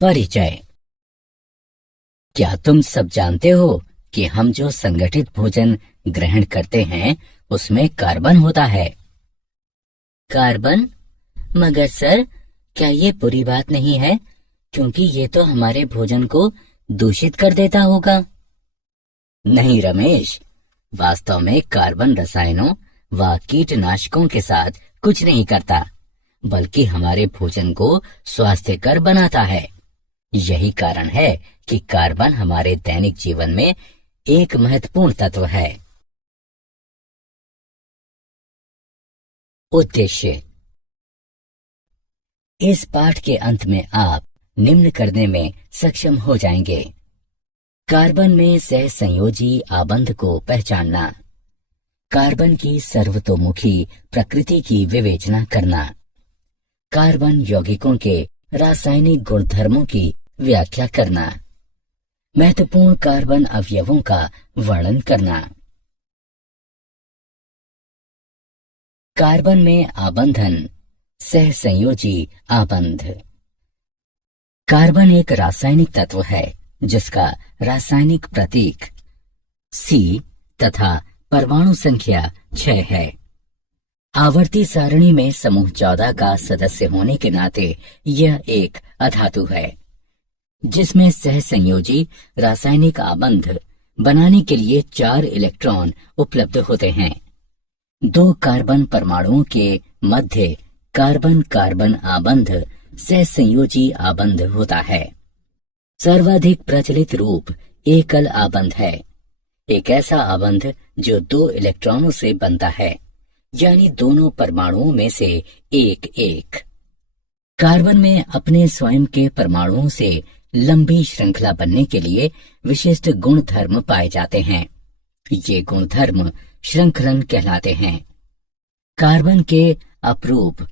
परिचय। क्या तुम सब जानते हो कि हम जो संगठित भोजन ग्रहण करते हैं उसमें कार्बन होता है। कार्बन? मगर सर, क्या ये बुरी बात नहीं है? क्योंकि ये तो हमारे भोजन को दूषित कर देता होगा। नहीं रमेश, वास्तव में कार्बन रसायनों व कीटनाशकों के साथ कुछ नहीं करता, बल्कि हमारे भोजन को स्वास्थ्यकर बनाता है। यही कारण है कि कार्बन हमारे दैनिक जीवन में एक महत्वपूर्ण तत्व है। उद्देश्य। इस पाठ के अंत में आप निम्न करने में सक्षम हो जाएंगे। कार्बन में सहसंयोजी आबंध को पहचानना, कार्बन की सर्वतोमुखी प्रकृति की विवेचना करना, कार्बन यौगिकों के रासायनिक गुणधर्मों की व्याख्या करना, महत्वपूर्ण कार्बन अवयवों का वर्णन करना। कार्बन में आबंधन, सहसंयोजी आबंध। कार्बन एक रासायनिक तत्व है जिसका रासायनिक प्रतीक C तथा परमाणु संख्या 6 है। आवर्ती सारणी में समूह 14 का सदस्य होने के नाते यह एक अधातु है जिसमें सहसंयोजी रासायनिक आबंध बनाने के लिए 4 इलेक्ट्रॉन उपलब्ध होते हैं। 2 कार्बन परमाणुओं के मध्य कार्बन कार्बन आबंध सहसंयोजी आबंध होता है। सर्वाधिक प्रचलित रूप एकल आबंध है, एक ऐसा आबंध जो 2 इलेक्ट्रॉनों से बनता है, यानी दोनों परमाणुओं में से एक एक। कार्बन में अपने स्वयं के परमाणुओं से लंबी श्रृंखला बनने के लिए विशिष्ट गुणधर्म पाए जाते हैं। ये गुणधर्म श्रृंखलन कहलाते हैं। कार्बन के अपरूप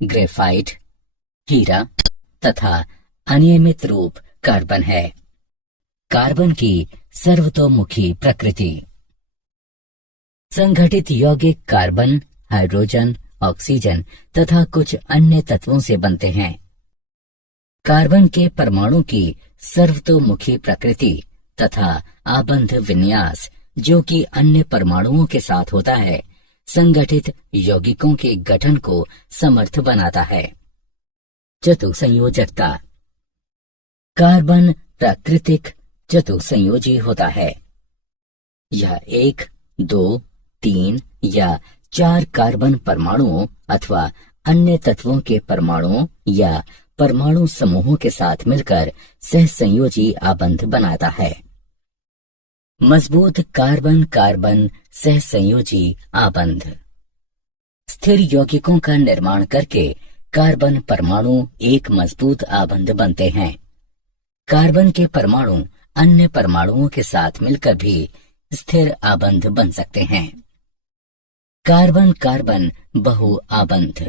ग्रेफाइट, हीरा तथा अनियमित रूप कार्बन है। कार्बन की सर्वतोमुखी प्रकृति। संगठित यौगिक कार्बन, हाइड्रोजन, ऑक्सीजन तथा कुछ अन्य तत्वों से बनते हैं। कार्बन के परमाणु की सर्वतोमुखी प्रकृति तथा आबंध विन्यास, जो कि अन्य परमाणुओं के साथ होता है, संगठित यौगिकों के गठन को समर्थ बनाता है। चतुसंयोजकता। कार्बन प्राकृतिक चतुसंयोजी होता है। यह 1, 2, 3 या 4 कार्बन परमाणुओं अथवा अन्य तत्वों के परमाणुओं या परमाणु समूहों के साथ मिलकर सहसंयोजी आबंध बनाता है। मजबूत कार्बन कार्बन सहसंयोजी आबंध। स्थिर यौगिकों का निर्माण करके कार्बन परमाणु एक मजबूत आबंध बनते हैं। कार्बन के परमाणु अन्य परमाणुओं के साथ मिलकर भी स्थिर आबंध बन सकते हैं। कार्बन कार्बन बहु आबंध।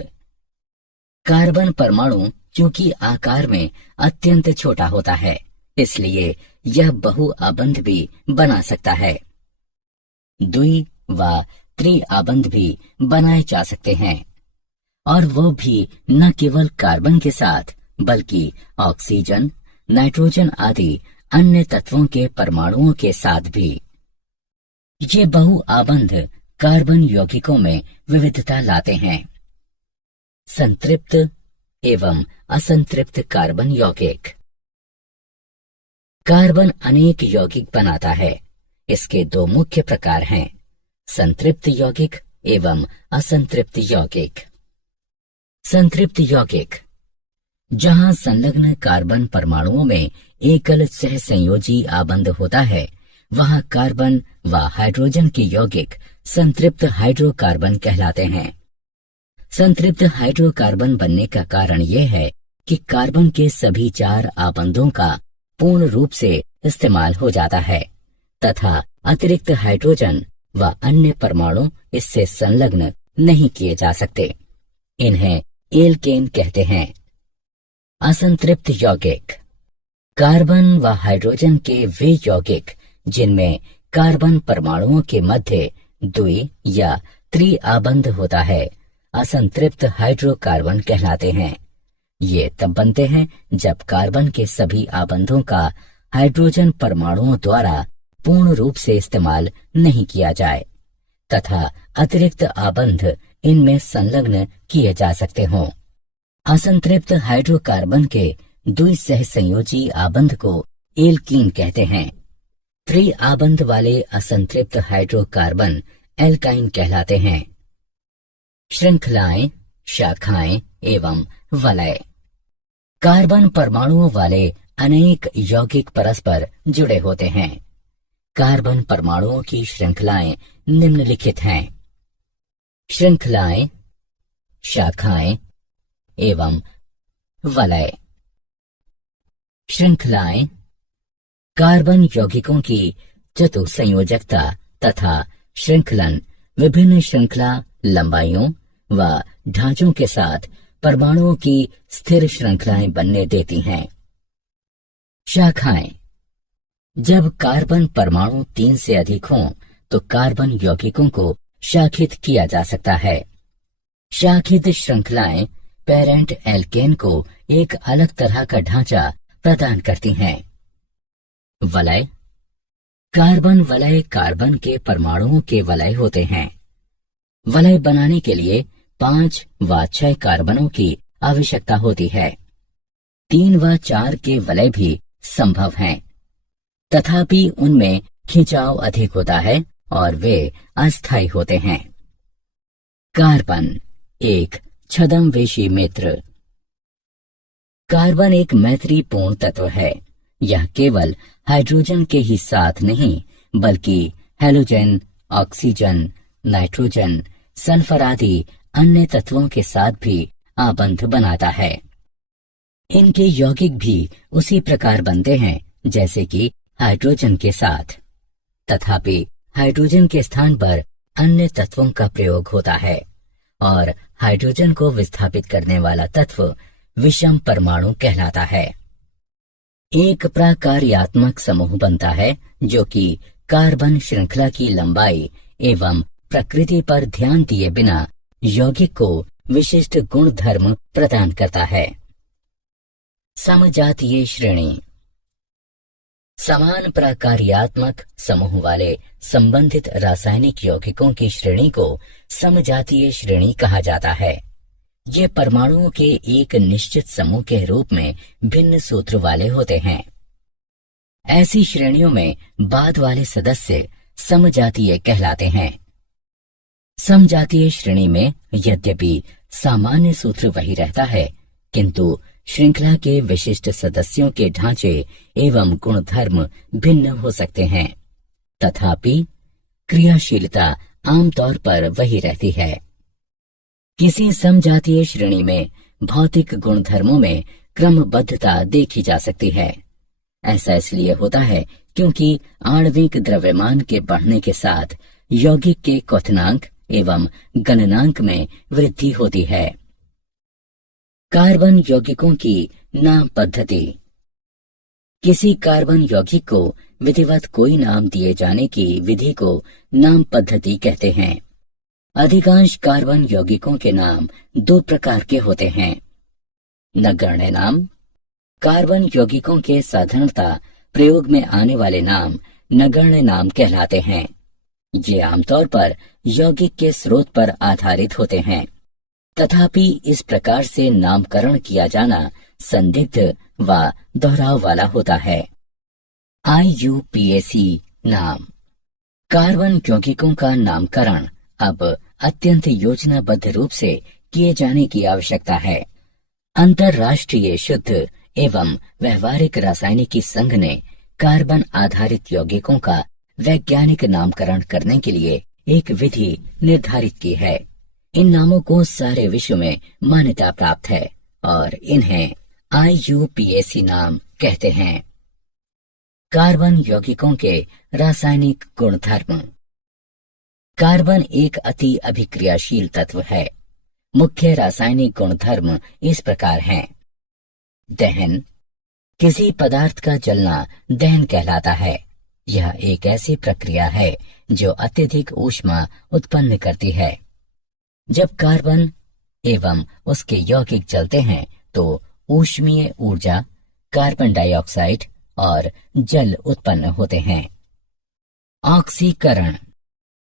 कार्बन परमाणु चूंकि आकार में अत्यंत छोटा होता है, इसलिए यह बहु आबंध भी बना सकता है। द्वि व त्रि आबंध भी बनाए जा सकते हैं, और वो भी न केवल कार्बन के साथ बल्कि ऑक्सीजन, नाइट्रोजन आदि अन्य तत्वों के परमाणुओं के साथ भी। ये बहु आबंध कार्बन यौगिकों में विविधता लाते हैं। संतृप्त एवं असंतृप्त कार्बन यौगिक। कार्बन अनेक यौगिक बनाता है। इसके 2 मुख्य प्रकार हैं, संतृप्त यौगिक एवं असंतृप्त यौगिक। संतृप्त यौगिक, जहां संलग्न कार्बन परमाणुओं में एकल सहसंयोजी आबंध होता है, वहां कार्बन व हाइड्रोजन के यौगिक संतृप्त हाइड्रोकार्बन कहलाते हैं। संतृप्त हाइड्रोकार्बन बनने का कारण यह है कि कार्बन के सभी 4 आबंधों का पूर्ण रूप से इस्तेमाल हो जाता है तथा अतिरिक्त हाइड्रोजन व अन्य परमाणु इससे संलग्न नहीं किए जा सकते। इन्हें एल्केन कहते हैं। असंतृप्त यौगिक, कार्बन व हाइड्रोजन के वे यौगिक जिनमें कार्बन परमाणुओं के मध्य द्वि या त्रि आबंध होता है, असंतृप्त हाइड्रोकार्बन कहलाते हैं। ये तब बनते हैं जब कार्बन के सभी आबंधों का हाइड्रोजन परमाणुओं द्वारा पूर्ण रूप से इस्तेमाल नहीं किया जाए तथा अतिरिक्त आबंध इनमें संलग्न किए जा सकते हों। असंतृप्त हाइड्रोकार्बन के द्विसह संयोजी आबंध को एल्कीन कहते हैं। त्रि आबंध वाले असंतृप्त हाइड्रोकार्बन एल्काइन कहलाते हैं। श्रृंखलाएं, शाखाएं एवं वलय। कार्बन परमाणुओं वाले अनेक यौगिक परस्पर जुड़े होते हैं। कार्बन परमाणुओं की श्रृंखलाएं निम्नलिखित हैं। श्रृंखलाएं, शाखाएं एवं वलय। श्रृंखलाएं कार्बन यौगिकों की चतुसंयोजकता तथा श्रृंखलन विभिन्न श्रृंखला लंबाइयों व ढांचों के साथ परमाणुओं की स्थिर श्रृंखलाएं बनने देती हैं। शाखाएं जब कार्बन परमाणु 3 से अधिक हों तो कार्बन यौगिकों को शाखित किया जा सकता है। शाखित श्रृंखलाएं पेरेंट एल्केन को एक अलग तरह का ढांचा प्रदान करती हैं। वलय कार्बन वलय कार्बन के परमाणुओं के वलय होते हैं। वलय बनाने के लिए 5 व 6 कार्बनों की आवश्यकता होती है। 3 व 4 के वलय भी संभव हैं, तथापि उनमें खिंचाव अधिक होता है और वे अस्थायी होते हैं। कार्बन एक छद्मवेशी मित्र। कार्बन एक मैत्रीपूर्ण तत्व है। यह केवल हाइड्रोजन के ही साथ नहीं बल्कि हैलोजन, ऑक्सीजन, नाइट्रोजन, सल्फर आदि अन्य तत्वों के साथ भी आबंध बनाता है। इनके यौगिक भी उसी प्रकार बनते हैं जैसे कि हाइड्रोजन के साथ, तथापि हाइड्रोजन के स्थान पर अन्य तत्वों का प्रयोग होता है और हाइड्रोजन को विस्थापित करने वाला तत्व विषम परमाणु कहलाता है। एक प्राकार्यात्मक समूह बनता है जो कि कार्बन श्रृंखला की लंबाई एवं प्रकृति पर ध्यान दिए बिना यौगिक को विशिष्ट गुण धर्म प्रदान करता है। समजातीय श्रेणी समान प्राकार्यात्मक समूह वाले संबंधित रासायनिक यौगिकों की श्रेणी को समजातीय श्रेणी कहा जाता है। ये परमाणुओं के एक निश्चित समूह के रूप में भिन्न सूत्र वाले होते हैं। ऐसी श्रेणियों में बाद वाले सदस्य समजातीय कहलाते हैं। समजातीय श्रेणी में यद्यपि सामान्य सूत्र वही रहता है, किंतु श्रृंखला के विशिष्ट सदस्यों के ढांचे एवं गुणधर्म भिन्न हो सकते हैं, तथापि क्रियाशीलता आमतौर पर वही रहती है। किसी समजातीय श्रेणी में भौतिक गुणधर्मों में क्रमबद्धता देखी जा सकती है। ऐसा इसलिए होता है क्योंकि आणविक द्रव्यमान के बढ़ने के साथ यौगिक के क्वथनांक एवं गणनांक में वृद्धि होती है। कार्बन यौगिकों की नाम पद्धति। किसी कार्बन यौगिक को विधिवत कोई नाम दिए जाने की विधि को नाम पद्धति कहते हैं। अधिकांश कार्बन यौगिकों के नाम 2 प्रकार के होते हैं। नगण्य नाम। कार्बन यौगिकों के साधारणता प्रयोग में आने वाले नाम नगण्य नाम कहलाते हैं। ये आमतौर पर यौगिक के स्रोत पर आधारित होते हैं, तथापि इस प्रकार से नामकरण किया जाना संदिग्ध व दोहराव वाला होता है। IUPAC नाम। कार्बन यौगिकों का नामकरण अब अत्यंत योजनाबद्ध रूप से किए जाने की आवश्यकता है। अंतर्राष्ट्रीय शुद्ध एवं व्यवहारिक रासायनिकी संघ ने कार्बन आधारित यौगिकों का वैज्ञानिक नामकरण करने के लिए एक विधि निर्धारित की है। इन नामों को सारे विश्व में मान्यता प्राप्त है और इन्हें IUPAC नाम कहते हैं। कार्बन यौगिकों के रासायनिक गुणधर्म। कार्बन एक अति अभिक्रियाशील तत्व है। मुख्य रासायनिक गुणधर्म इस प्रकार हैं। दहन। किसी पदार्थ का जलना दहन कहलाता है। यह एक ऐसी प्रक्रिया है जो अत्यधिक ऊष्मा उत्पन्न करती है। जब कार्बन एवं उसके यौगिक जलते हैं तो ऊष्मीय ऊर्जा, कार्बन डाइऑक्साइड और जल उत्पन्न होते हैं। ऑक्सीकरण।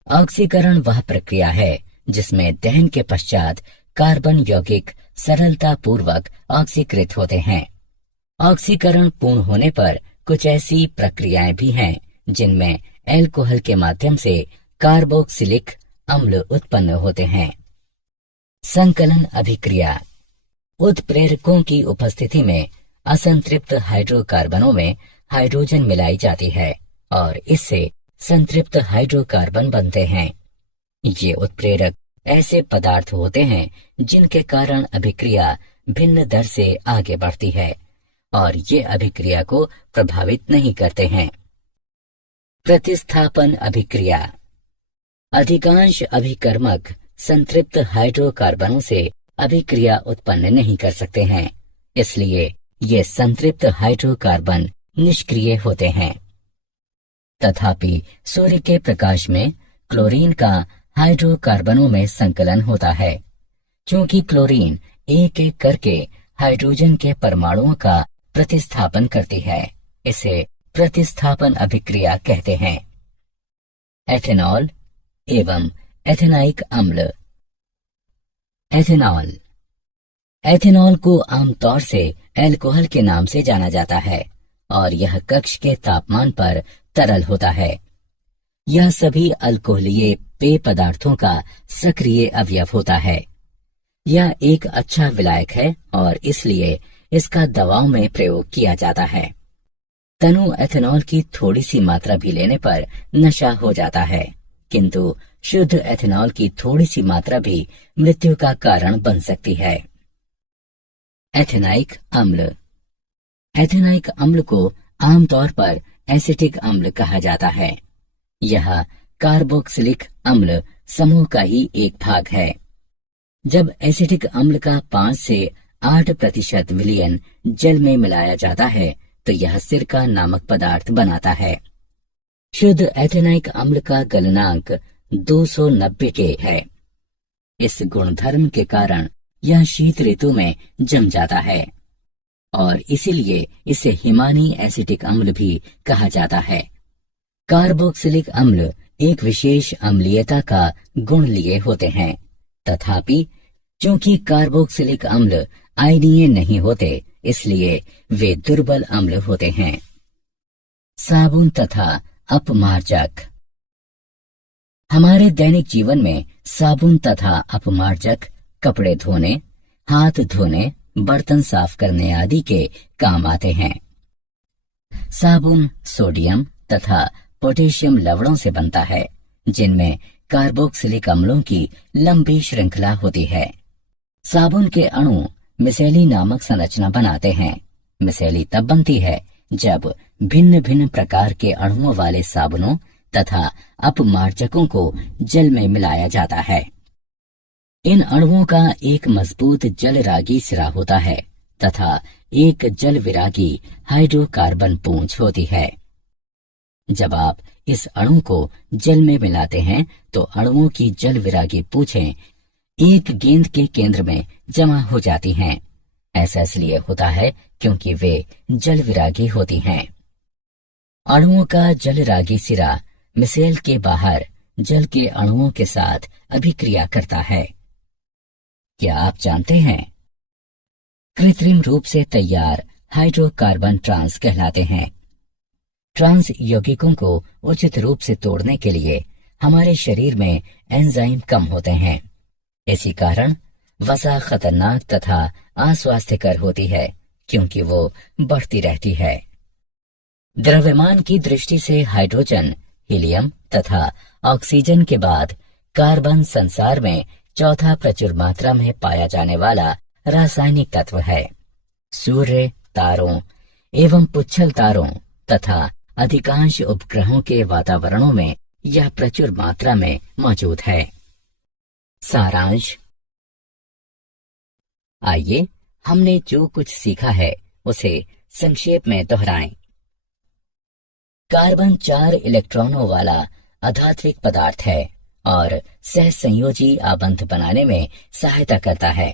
ऑक्सीकरण वह प्रक्रिया है जिसमें दहन के पश्चात कार्बन यौगिक सरलता पूर्वक ऑक्सीकृत होते हैं। ऑक्सीकरण पूर्ण होने पर कुछ ऐसी प्रक्रियाएं भी हैं जिनमें एल्कोहल के माध्यम से कार्बोक्सिलिक अम्ल उत्पन्न होते हैं। संकलन अभिक्रिया। उत्प्रेरकों की उपस्थिति में असंतृप्त हाइड्रोकार्बनों में हाइड्रोजन मिलाई जाती है और इससे संतृप्त हाइड्रोकार्बन बनते हैं। ये उत्प्रेरक ऐसे पदार्थ होते हैं जिनके कारण अभिक्रिया भिन्न दर से आगे बढ़ती है और ये अभिक्रिया को प्रभावित नहीं करते हैं। प्रतिस्थापन अभिक्रिया। अधिकांश अभिकर्मक संतृप्त हाइड्रोकार्बनों से अभिक्रिया उत्पन्न नहीं कर सकते हैं, इसलिए ये संतृप्त हाइड्रोकार्बन निष्क्रिय होते हैं। तथापि सूर्य के प्रकाश में क्लोरीन का हाइड्रोकार्बनों में संकलन होता है। क्योंकि क्लोरीन एक एक करके हाइड्रोजन के परमाणुओं का प्रतिस्थापन करती है, इसे प्रतिस्थापन अभिक्रिया कहते हैं। एथेनॉल एवं एथेनाइक अम्ल। एथेनॉल। एथेनॉल को आमतौर से एल्कोहल के नाम से जाना जाता है और यह कक्ष के तापमान पर तरल होता है। यह सभी अल्कोहलीय पेय पदार्थों का सक्रिय अवयव होता है। यह एक अच्छा विलायक है और इसलिए इसका दवाओं में प्रयोग किया जाता है। तनु एथेनॉल की थोड़ी सी मात्रा भी लेने पर नशा हो जाता है, किंतु शुद्ध एथेनॉल की थोड़ी सी मात्रा भी मृत्यु का कारण बन सकती है। एथेनाइक अम्ल। एथेनाइक अम्ल को आमतौर पर एसिटिक अम्ल कहा जाता है। यह कार्बोक्सिलिक अम्ल समूह का ही एक भाग है। जब एसिटिक अम्ल का 5 से 8% विलयन जल में मिलाया जाता है तो यह सिरका नामक पदार्थ बनाता है। शुद्ध एथेनाइक अम्ल का गलनांक 290 के है। इस गुणधर्म के कारण यह शीत ऋतु में जम जाता है और इसीलिए इसे हिमानी एसिटिक अम्ल भी कहा जाता है। कार्बोक्सिलिक अम्ल एक विशेष अम्लीयता का गुण लिए होते हैं, तथापि चूंकि कार्बोक्सिलिक अम्ल आयनीय नहीं होते, इसलिए वे दुर्बल अम्ल होते हैं। साबुन तथा अपमार्जक। हमारे दैनिक जीवन में साबुन तथा अपमार्जक कपड़े धोने, हाथ धोने, बर्तन साफ करने आदि के काम आते हैं। साबुन सोडियम तथा पोटेशियम लवणों से बनता है, जिनमें कार्बोक्सिलिक अम्लों की लंबी श्रृंखला होती है। साबुन के अणु मिसेली नामक संरचना बनाते हैं। मिसेली तब बनती है जब भिन्न भिन्न प्रकार के अणुओं वाले साबुनों तथा अपमार्जकों को जल में मिलाया जाता है। इन अणुओं का एक मजबूत जल रागी सिरा होता है तथा एक जल विरागी हाइड्रोकार्बन पूंछ होती है। जब आप इस अणु को जल में मिलाते हैं तो अणुओं की जल विरागी पूंछें एक गेंद के केंद्र में जमा हो जाती हैं। ऐसा इसलिए होता है क्योंकि वे जल विरागी होती हैं। अणुओं का जल रागी सिरा मिसेल के बाहर जल के अणुओं के साथ अभिक्रिया करता है। क्या आप जानते हैं? कृत्रिम रूप से तैयार हाइड्रोकार्बन ट्रांस कहलाते हैं। ट्रांस यौगिकों को उचित रूप से तोड़ने के लिए हमारे शरीर में एंजाइम कम होते हैं। इसी कारण वसा खतरनाक तथा अस्वास्थ्यकर होती है क्योंकि वो बढ़ती रहती है। द्रव्यमान की दृष्टि से हाइड्रोजन, हीलियम तथा ऑक्सीजन के बाद कार्बन संसार में चौथा प्रचुर मात्रा में पाया जाने वाला रासायनिक तत्व है। सूर्य, तारों एवं पुच्छल तारों तथा अधिकांश उपग्रहों के वातावरणों में यह प्रचुर मात्रा में मौजूद है। सारांश। आइए हमने जो कुछ सीखा है उसे संक्षेप में दोहराएं। कार्बन 4 इलेक्ट्रॉनों वाला अधात्विक पदार्थ है और सहसंयोजी आबंध बनाने में सहायता करता है।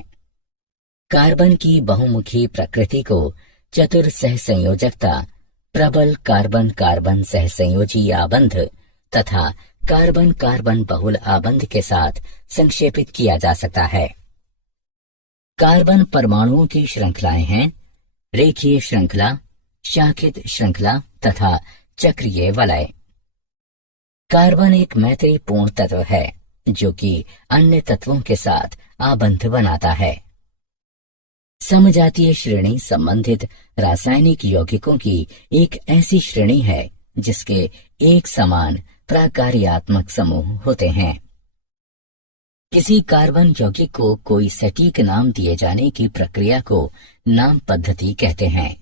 कार्बन की बहुमुखी प्रकृति को चतुर सहसंयोजकता, प्रबल कार्बन कार्बन सहसंयोजी आबंध तथा कार्बन कार्बन बहुल आबंध के साथ संक्षेपित किया जा सकता है। कार्बन परमाणुओं की श्रृंखलाएं हैं रेखीय श्रृंखला, शाखित श्रृंखला तथा चक्रीय वलय। कार्बन एक मैत्रीपूर्ण तत्व है जो कि अन्य तत्वों के साथ आबंध बनाता है। समजातीय श्रेणी संबंधित रासायनिक यौगिकों की एक ऐसी श्रेणी है जिसके एक समान प्रकार्यात्मक समूह होते हैं। किसी कार्बन यौगिक को कोई सटीक नाम दिए जाने की प्रक्रिया को नाम पद्धति कहते हैं।